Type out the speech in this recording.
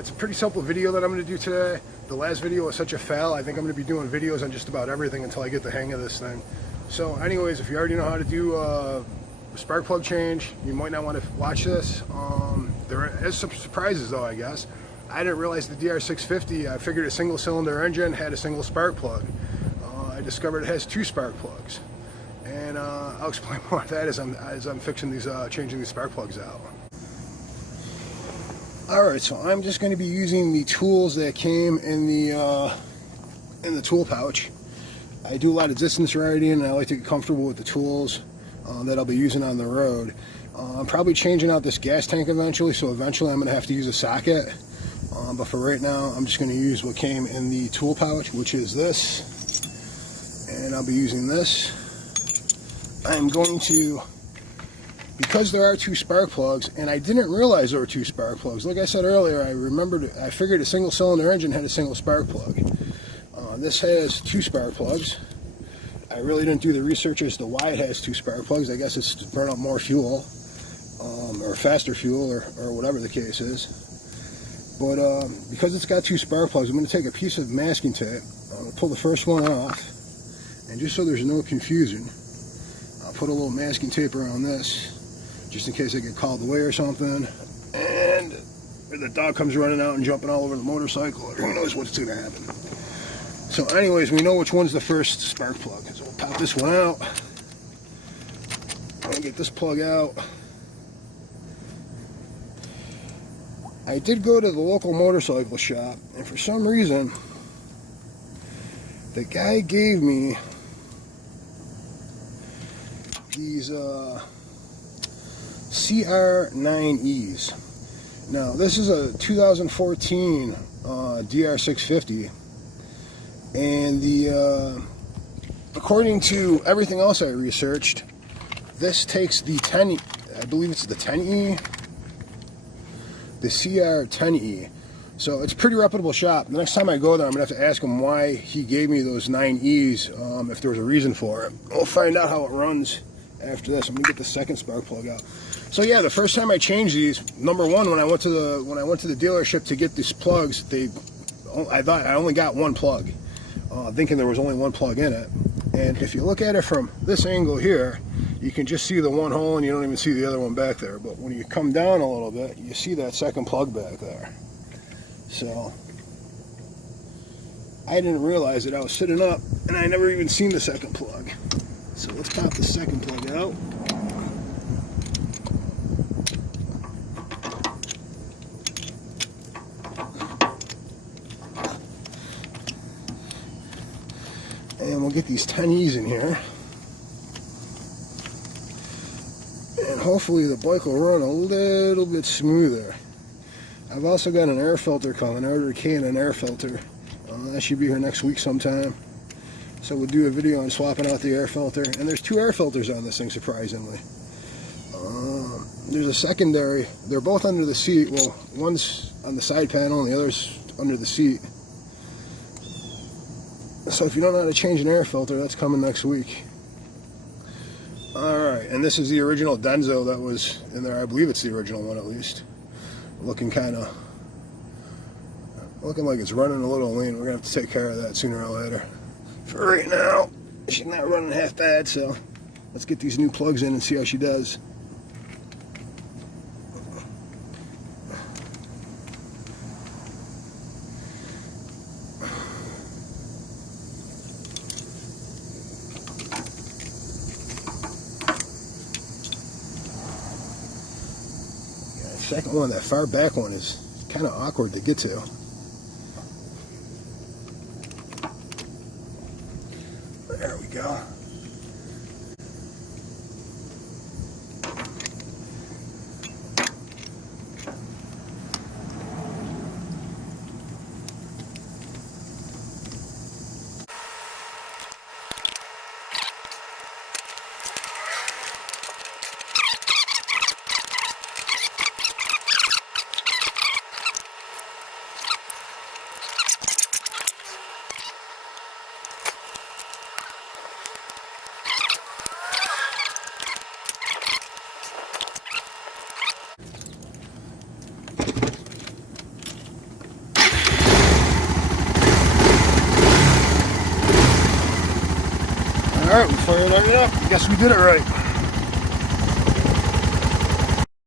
it's a pretty simple video that I'm going to do today. The last video was such a fail. I think I'm going to be doing videos on just about everything until I get the hang of this thing. So anyways, if you already know how to do a spark plug change, you might not want to watch this. There is some surprises though, I guess. I didn't realize the DR650, I figured a single cylinder engine had a single spark plug. I discovered it has 2 spark plugs. And I'll explain more of that as I'm fixing these, changing these spark plugs out. Alright, so I'm just going to be using the tools that came in the tool pouch. I do a lot of distance riding and I like to get comfortable with the tools that I'll be using on the road. I'm probably changing out this gas tank eventually, so eventually I'm going to have to use a socket. But for right now, I'm just going to use what came in the tool pouch, which is this. And I'll be using this. I'm going to, because there are 2 spark plugs, and I didn't realize there were 2 spark plugs. Like I said earlier, I figured a single cylinder engine had a single spark plug. This has 2 spark plugs. I really didn't do the research as to why it has 2 spark plugs. I guess it's to burn up more fuel, or faster fuel, or whatever the case is. But because it's got 2 spark plugs, I'm going to take a piece of masking tape. I'll pull the first one off, and just so there's no confusion, I'll put a little masking tape around this, just in case I get called away or something, and the dog comes running out and jumping all over the motorcycle, or who knows what's going to happen. So anyways, we know which one's the first spark plug. So we'll pop this one out. I'll get this plug out. I did go to the local motorcycle shop, and for some reason, the guy gave me these CR10Es. Now, this is a 2014 DR650. And according to everything else I researched, this takes the 10, I believe it's the 10E, the CR10E. So it's a pretty reputable shop. The next time I go there, I'm going to have to ask him why he gave me those 9Es, if there was a reason for it. We'll find out how it runs after this. I'm going to get the second spark plug out. So yeah, the first time I changed these, number one, when I went to the dealership to get these plugs, I thought I only got 1 plug. Thinking there was only 1 plug in it. And if you look at it from this angle here, you can just see the 1 hole and you don't even see the other one back there. But when you come down a little bit, you see that second plug back there. So I didn't realize it. I was sitting up and I never even seen the second plug. So let's pop the second plug out. And we'll get these 10Es in here. And hopefully the bike will run a little bit smoother. I've also got an air filter coming. I ordered a can and air filter. That should be here next week sometime. So we'll do a video on swapping out the air filter. And there's 2 air filters on this thing, surprisingly. There's a secondary. They're both under the seat. Well, one's on the side panel and the other's under the seat. So if you don't know how to change an air filter, that's coming next week. Alright, and this is the original Denso that was in there. I believe it's the original one at least. Looking like it's running a little lean. We're going to have to take care of that sooner or later. For right now, she's not running half bad, so let's get these new plugs in and see how she does. Second one, that far back one, is kind of awkward to get to. There we go. Alright, we fired it up. Guess we did it right.